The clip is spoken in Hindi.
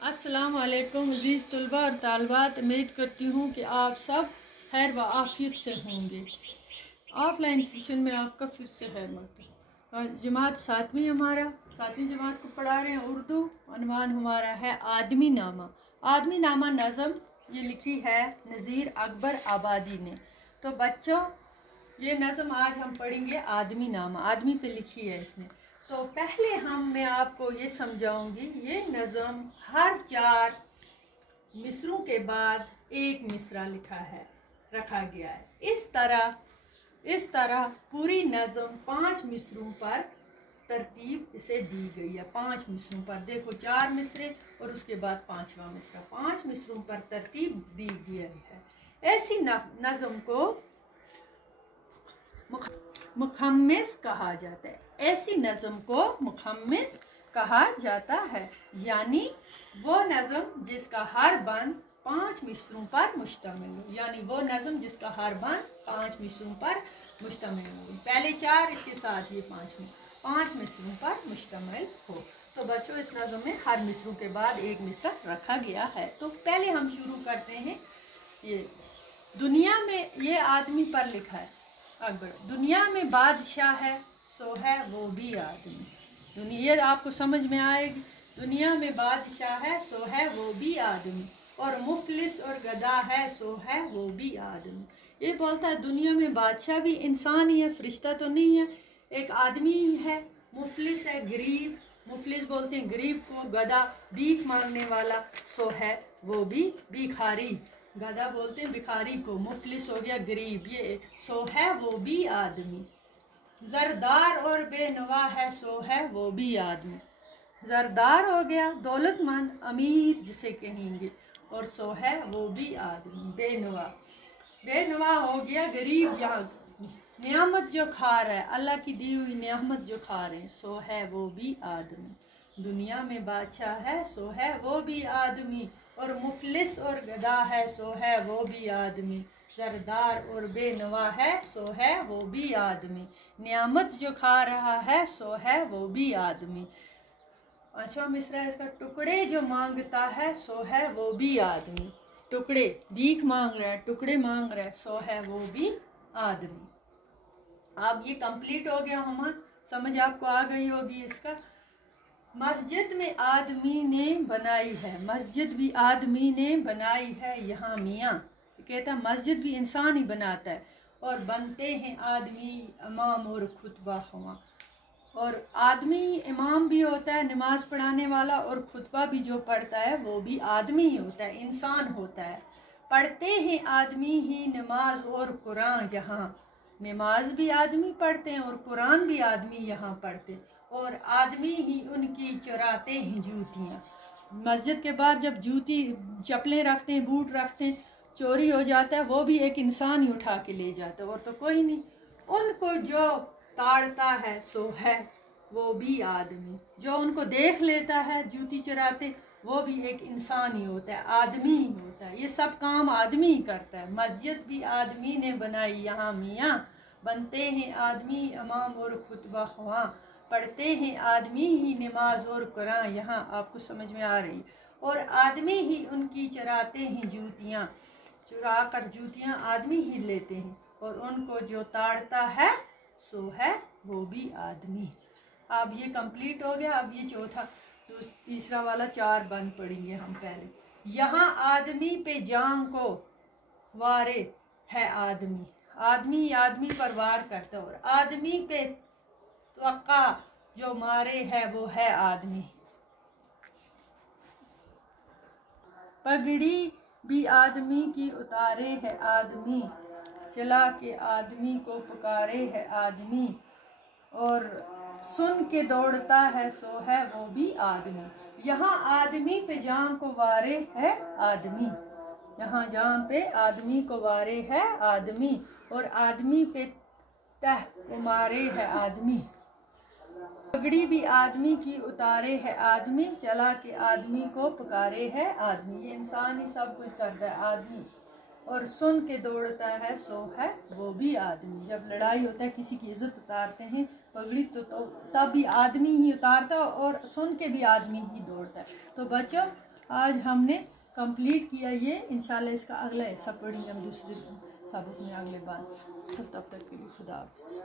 अस्सलाम वालेकुम अज़ीज़ तलबा और तालबात। उम्मीद करती हूँ कि आप सब खैर व आफियत से होंगे। ऑफलाइन सेशन में आपका फिर से खैर मकदम। जमात सातवीं जमात को पढ़ा रहे हैं उर्दू। अनवान हमारा है आदमी नामा। आदमी नामा नज़म ये लिखी है नज़ीर अकबर आबादी ने। तो बच्चों ये नज़म आज हम पढ़ेंगे आदमी नामा। आदमी पे लिखी है इसने। तो पहले मैं आपको ये समझाऊंगी। ये नज़म हर 4 मिसरों के बाद एक मिसरा रखा गया है। इस तरह पूरी नज़म 5 मिसरों पर तरतीब इसे दी गई है। 5 मिसरों पर देखो 4 मिसरे और उसके बाद 5वां मिसरा। 5 मिसरों पर तरतीब दी गई है। ऐसी नज़म को मुखम्मिस कहा जाता है। ऐसी नज़म को मुखम्मिस कहा जाता है, यानी वो नज़म जिसका हर बंद 5 मिसरों पर मुश्तमिल हो। यानी वो नज़म जिसका हर बंद 5 मिसरों पर मुश्तमिल हो। पहले 4 इसके साथ ये 5 मिसरों पर मुश्तमिल हो। तो बच्चों इस नज़म में हर मिसरों के बाद एक मिसरा रखा गया है। तो पहले हम शुरू करते हैं। ये दुनिया में ये आदमी पर लिखा है अकबर। दुनिया में बादशाह है सो है वो भी आदमी। दुनिया आपको समझ में आएगी। दुनिया में बादशाह है सो है वो भी आदमी, और मुफलिस और गदा है सो है वो भी आदमी। ये बोलता है दुनिया में बादशाह भी इंसान ही है, फरिश्ता तो नहीं है, एक आदमी ही है। मुफलिस है गरीब, मुफलिस बोलते हैं गरीब को। गदा भीख मांगने वाला, सो है वो भी भिखारी। गधा बोलते हैं भिखारी को। मुफलिस हो गया गरीब, ये सो है वो भी आदमी। जरदार और बेनवा है सो है वो भी आदमी। जरदार हो गया दौलतमंद अमीर जिसे कहेंगे, और सो है वो भी आदमी। बेनवा हो गया गरीब, यहाँ नियामत जो खा रहा है, अल्लाह की दी हुई नियामत जो खा रहे हैं, सो है वो भी आदमी। दुनिया में बादशाह है सो है वो भी आदमी, और मुफलिस और गदा है सो है वो भी आदमी। जरदार और बेनवा है सो है वो भी आदमी। नियामत जो खा रहा है सो है वो भी आदमी। अच्छा मिसरा इसका, टुकड़े जो मांगता है सो है वो भी आदमी। टुकड़े भीख मांग रहा है, टुकड़े मांग रहा है, सो है वो भी आदमी। अब ये कंप्लीट हो गया हमारा। समझ आपको आ गई होगी इसका। मस्जिद में आदमी ने बनाई है, मस्जिद भी आदमी ने बनाई है यहाँ मियाँ। कहता है मस्जिद भी इंसान ही बनाता है, और बनते हैं आदमी इमाम और खुतबा ख्वां। और आदमी इमाम भी होता है, नमाज पढ़ाने वाला, और खुतबा भी जो पढ़ता है वो भी आदमी ही होता है, इंसान होता है। पढ़ते हैं आदमी ही नमाज और कुरान यहाँ। नमाज भी आदमी पढ़ते हैं और कुरान भी आदमी यहाँ पढ़ते हैं, और आदमी ही उनकी चुराते हैं जूतियाँ। मस्जिद के बाद जब जूती चप्पलें रखते हैं, बूट रखते हैं, चोरी हो जाता है, वो भी एक इंसान ही उठा के ले जाता है, और तो कोई नहीं। उनको जो ताड़ता है सो है वो भी आदमी। जो उनको देख लेता है जूती चुराते, वो भी एक इंसान ही होता है, आदमी ही होता है। ये सब काम आदमी ही करता है। मस्जिद भी आदमी ने बनाई यहाँ मियाँ। बनते हैं आदमी इमाम और खुतबा ख्वां। पढ़ते हैं आदमी ही नमाज और कुरान यहाँ। आपको समझ में आ रही। और आदमी ही उनकी चराते हैं जूतियाँ। चुरा कर जूतियाँ आदमी ही लेते हैं, और उनको जो ताड़ता है सो है वो भी आदमी। अब ये कंप्लीट हो गया। अब ये चौथा तीसरा वाला 4 बंद पढ़ेंगे हम पहले। यहाँ आदमी पे जान को वारे है आदमी। आदमी आदमी पर वार करता है, और आदमी पे तवक्का जो मारे है वो है आदमी। पगड़ी भी आदमी की उतारे है आदमी। चला के आदमी को पुकारे है आदमी, और सुन के दौड़ता है सो है वो भी आदमी। यहाँ आदमी पे जान को वारे है आदमी। यहाँ जान पे आदमी को वारे है आदमी, और आदमी पे तह उमारे है आदमी। पगड़ी भी आदमी की उतारे है आदमी। चला के आदमी को पुकारे है आदमी। ये इंसान ही सब कुछ करता है, आदमी। और सुन के दौड़ता है सो है वो भी आदमी। जब लड़ाई होता है, किसी की इज्जत उतारते हैं पगड़ी, तो तब भी आदमी ही उतारता है, और सुन के भी आदमी ही दौड़ता है। तो बच्चों आज हमने कंप्लीट किया ये। इंशाल्लाह इसका अगला हिस्सा पढ़ेंगे हम दूसरे सबक में अगले बार। तब तक के लिए खुदा हाफिज़।